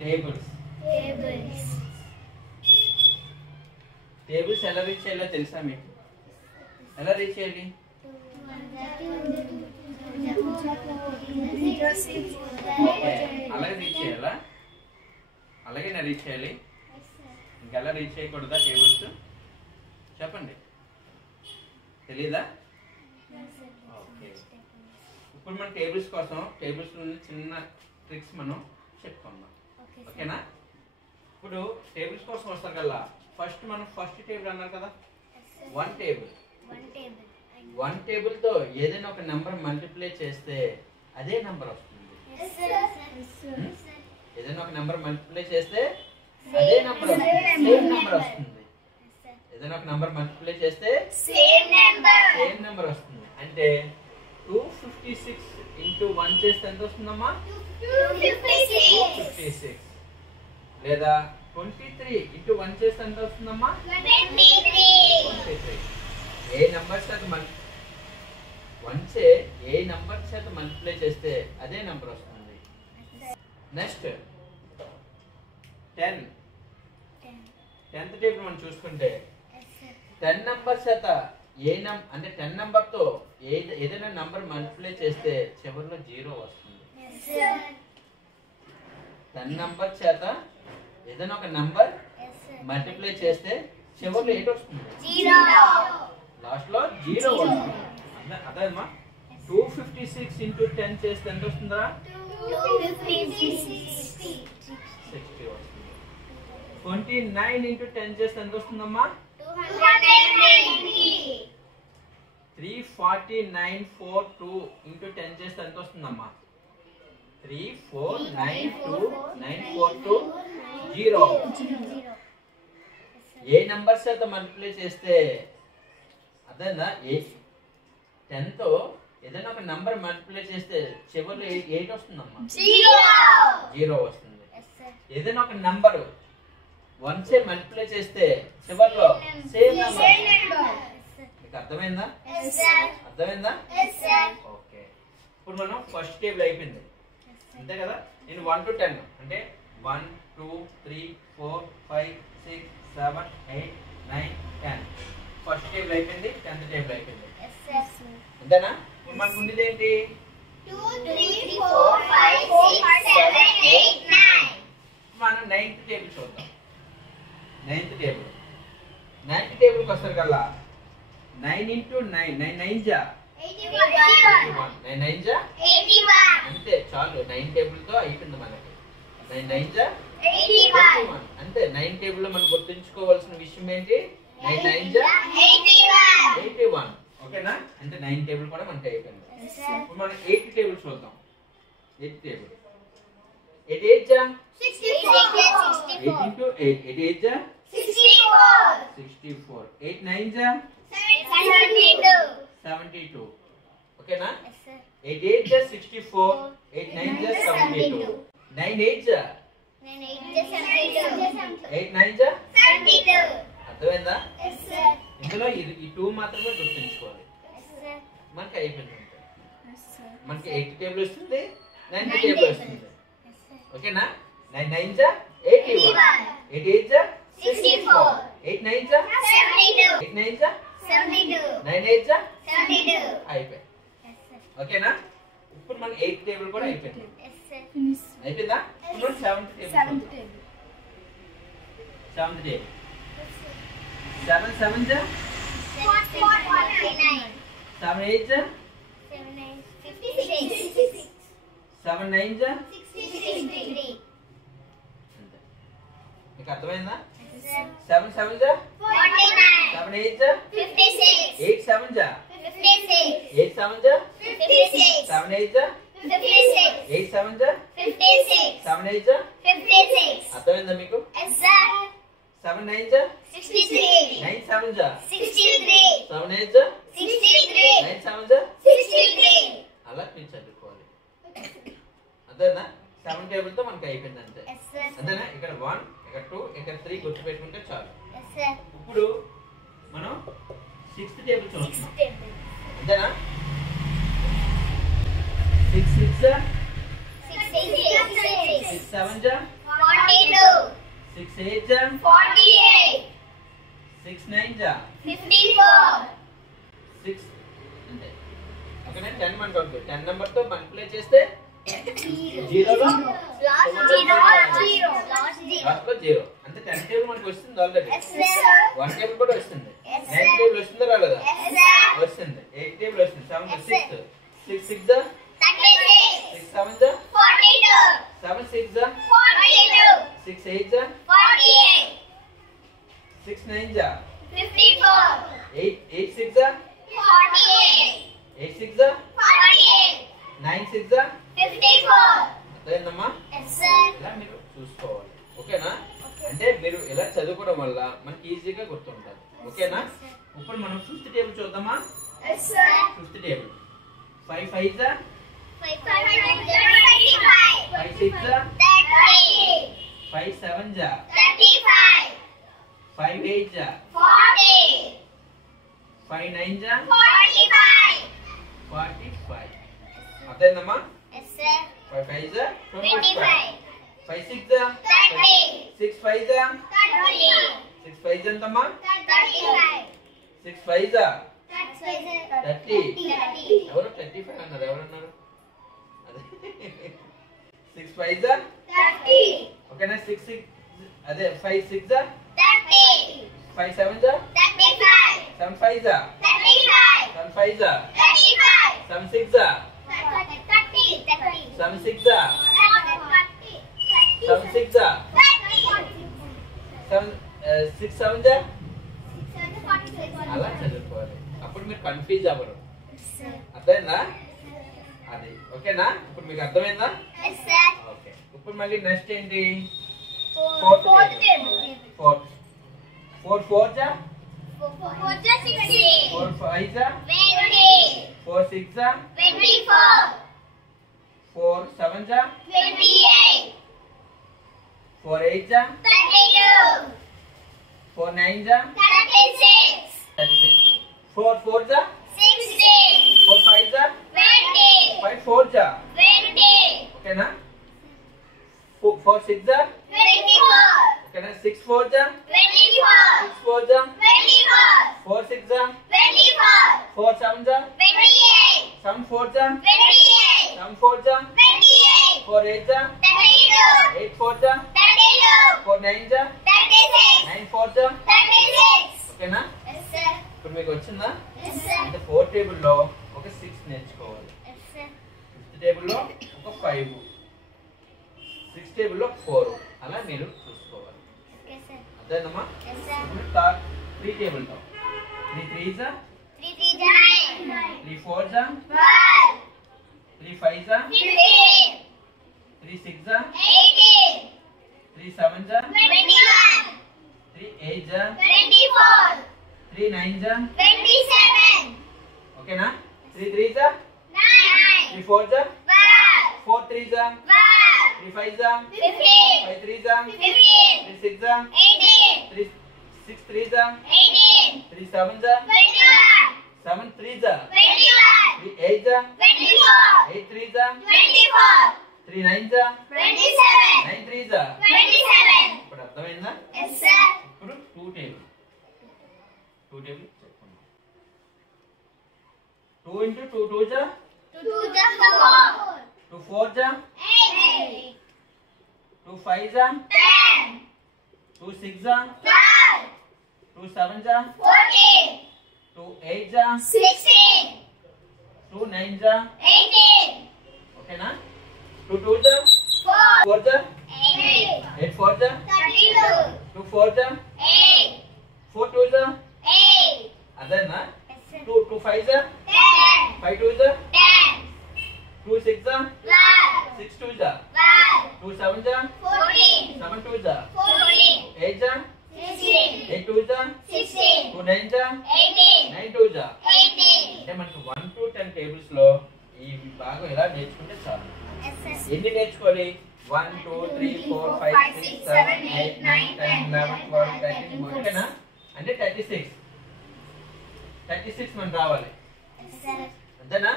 Tables. Tables ఎలా reach చేయాలో తెలుసా మీకు? ఎలా రీచ్ చేయాలి? అలాగే రీచ్ చేయాలా? అలాగే నా రీచ్ చేయాలి. ఇంకెలా రీచ్ చేయకూడదా టేబుల్స్? చెప్పండి. తెలీదా? ఓకే. ఇప్పుడు మన టేబుల్స్ కోసం టేబుల్స్ చిన్న ట్రిక్స్ మనం చెప్పుకుందాం. ఓకేనా? ఇప్పుడు టేబుల్స్ కోసం వస్తారు కదా, ఫస్ట్ టేబుల్ అన్నారు కదా, వన్ టేబుల్ తో ఏదైనా ఒక నెంబర్ మల్టిప్లై చేస్తే అదే నెంబర్ వస్తుంది. ఏదైనా ఒక నెంబర్ మల్టిప్లై చేస్తే అదే నెంబర్ వస్తుంది. ఏదైనా ఒక నెంబర్ మల్టిప్లై చేస్తే సేమ్ నెంబర్ వస్తుంది. అంటే 256 ఇంటూ 1 చేస్తే ఎంత వస్తుందమ్మా? 256. లేదా 23 ఇంటూ 1 చేస్తే ఎంత వస్తుందమ్మా? 23. ఏ నెంబర్ చేత మల్టిప్లై చేస్తే అదే నెంబర్ వస్తుంది. నెక్స్ట్ 10th టేబుల్ మనం చూసుకుంటే 10 నెంబర్ చేత అంటే 10 నెంబర్ తో ఏదైనా నంబర్ మల్టిప్లై చేస్తే చివరిలో 0 వస్తుంది. 10 నెంబర్ చేత ఏదైనా ఒక నంబర్ మల్టిప్లై చేస్తే చివరిలో ఏంటి వస్తుంది? లాస్ట్ లో 0 వస్తుంది. అదేమ్మా 256 ఇంటూ 10 చేస్తే ఎంత వస్తుందా? 60 వస్తుంది. 29 ఇంటూ 10 చేస్తే ఎంత వస్తుందమ్మా? 34942 ఇంటూ 10 చేస్తే ఎంత వస్తుందమ్మా? 3492942 0. ఏ నంబర్ చేత మల్టిప్లై చేస్తే అదేనా 10 తో ఏదైనా ఒక నంబర్ మల్టిప్లై చేస్తే చివరిలో 8 వస్తుందమ్మా? 0 వస్తుంది. ఏదైనా ఒక నంబర్ 1 చే మల్టిప్లై చేస్తే చివరిలో సేమ్ నంబర్. మీకు అర్థమైందా? ఓకే. ఇప్పుడు మనం ఫస్ట్ టేబుల్ అయిపోయింది అంతే కదా. నేను 1 to 10 అంటే 1 2 3 4 5 6 7 8 9 10 ఫస్ట్ టేబుల్ అయిపోయింది. 10th టేబుల్ అయిపోయింది అంతేనా. ఇప్పుడు మనకు ఉండేది ఏంటి? 2 3 4 5 6 7 8 9. మనం 9th టేబుల్ చూద్దాం. 9th టేబుల్కి వస్తారు కదా, 9 into 9 9 9 జా 81. 9 9 జా 81. అంతే చాలు. 9 టేబుల్ తో అయిపోయింది మనకి. 9 9 జా 81. అంతే. 9 టేబుల్ లో మనం గుర్తుంచుకోవాల్సిన విషయం ఏంటి? 9 9 జా 81. ఓకేనా? అంటే 9 టేబుల్ కూడా మనకి అయిపోయింది. ఇప్పుడు మనం 8th టేబుల్ చూద్దాం. 8th టేబుల్ 8 8 జా 64. 8 into 8 8 8 జా 64. 8 9 జా 72. ఓకేనా? 8 8 జా 64. 8 9 జా 72. 9 8 జా 8 9 జా 72. అర్థమైందా? ఇందులో ఈ 2 మాత్రమే గుర్తుంచుకోవాలి. మనకి అయిపోయింది. మనకి 8th టేబుల్ వస్తుంది, 9th టేబుల్ వస్తుంది. ఓకేనా? 9 9 జా 81. 8 8 జా 64. 8 9 జా 72. 8 9 జా 72. 9 8 జా 72. అయిపోయింది. ఓకేనా? ఇప్పుడు మన 8th టేబుల్ కూడా అయిపోయింది. అయిపోయిందా? ఇప్పుడు 7th టేబుల్. 7th టేబుల్ 7 7 జా 49. 7 8 జా 56. 7 9 జా 63. అంతే. మీకు అర్థమైందా? 7 7 జా 49. 7 8 జా 56. 8 7 జా 56. 8 7 జా 56. 7 8 జా 56. 8 7 జా 56. 7 8 జా 56. అర్థమైందా మీకు? 7 9 జా 63. 9 7 జా 63. 7 8 జా 63. 9 7 జా 63. అలా మీరు చదువుకోవాలి. అంతేనా? 7 టేబుల్ తో మనకి అయిపోయింది అంతే. అంతేనా? ఇక్కడ 1 ఇక్కడ 2 ఇక్కడ 3 గుర్తు పెట్టుకుంటే చాలు. ఇప్పుడు మనం 6th టేబుల్ చూస్తున్నాం. అంతేనా? 6 6 జా 6 7 జా 49. 6 8 जा 48. 6 9 जा 54. 6 అంటే ఓకేనా 10 మన కౌంట్ 10 నెంబర్ తో మల్టిప్లై చేస్తే 0 లో Last zero. లాస్ట్ లో 0 అంటే 10 టేబుల్ మనకు వస్తుంది ఆల్రెడీ Yes, sir. 1 టేబుల్ కూడా వస్తుంది Yes, 9 sir. టేబుల్ వస్తుందా రాలేదా Yes, sir. వస్తుంది 8 టేబుల్ వస్తుంది 7 Yes, 6 6 6 जा 36. 6 7 जा 42. 7 6 जा 42. 6 8 जा 48. 6 9 जा 54. 8 8 6 जा 48. 8 6 जा 48. 9 6 जा 54. అర్థమైందమ్మా Yes, sir. ఇలా మీరు చూసుకోవాలి ఓకేనా అంటే మీరు ఇలా చదువుకోవడం వల్ల మనకి ఈజీగా గుర్తుంటుంది ఓకేనా ఇప్పుడు మనం ఫిఫ్త్ టేబుల్ చూద్దామా Yes, sir. ఫిఫ్త్ టేబుల్ 5 5 जा 5 5 6 जा 30. 5 7 जा 35. 5 8 जा 40. 5 9 जा 45. 45 అర్థమైందమ్మా Yes, sir. 5 5 जा 25. 5 6 जा 30. 6 5 जा 30. 6 5 जा ఎంతమ్మా 35. 6 5 जा 30. ఎవరు 35 అన్నారు ఎవరన్నారు అదే 6 5 जा 30. ఓకేనా 6 6 అదే 5 6 जा 30. 5 7 जा 35. 7 5 जा 35. 7 5 जा 35. 7 6 जा 30. 7 6 जा 7 6 जा 7 6 7 जा అలా చదువుకోవాలి అప్పుడు మీరు కన్ఫ్యూజ్ అవ్వరు అర్థమైందా అది ఓకేనా ఇప్పుడు మీకు అర్థమైందా ఓకే ఇప్పుడు మళ్ళీ నెక్స్ట్ ఏంటి ఫోర్త్ 4 4 जा 4 5 जा 4 6 जा 4 7 जा 4 8 जा 4 9 जा 36 4 4 जा 4 5 जा 5 4 जा ఓకేనా 4 6 जा ఓకేనా 6 4 जा 6 4 जा 4 6 जा 4 7 जा 7 4 जा 7 4 जा 4 8 जा 8 4 जा 4 9 जा 9 4 जा ఓకేనా ఇప్పుడు మీకు వచ్చిందా అంటే 4 టేబుల్ లో ఒక 6 నేర్చుకోవాలి 5th టేబుల్ లో ఒక 5 6 టేబుల్ లో 4 అలా మీరు చూసుకోవాలి అదేనమ్మా ఇప్పుడు 3 టేబుల్ తో 3 3 जा 3 4 जा 3 5 जा 3 6 जा 3 7 जा 3 8 जा 3 9 जा ఓకేనా 3 3 जा 3 4 जा 4 3 जा 3 5 जा 5 3 जा 3 6 जा 3 6 3 जा 3 7 जा 7 3 जा 3 8 जा 8 3 जा 3 9 जा 9 3 जा ఇప్పుడు అర్థమైందా ఇప్పుడు 2 టేబుల్ చెప్పుకుందాం 2 into 2 2 जा 2 4 जा 2 5 जा 2 6 जा 2 7 जा 2 8 जा 2 9 जा ఓకేనా 2 2 जा 4 जा 8 4 जा 2 4 जा 4 2 जा అదేనా 2 2 5 जा 5 2 जा 2 6 जा 6 2 जा 2 7 जा 7 2 जा 8 जा 8 2 जा 2 9 जा 9 2 जा అంటే మనకు 1 to 10 టేబుల్స్ లో ఈ భాగం ఎలా నేర్చుకుంటే చాలు ఎన్ని నేర్చుకోవాలి 1 2 3 4 5 6 7 8 9 10 11 12 13 ఓకేనా అంటే 36 మనం రావాలి అంతేనా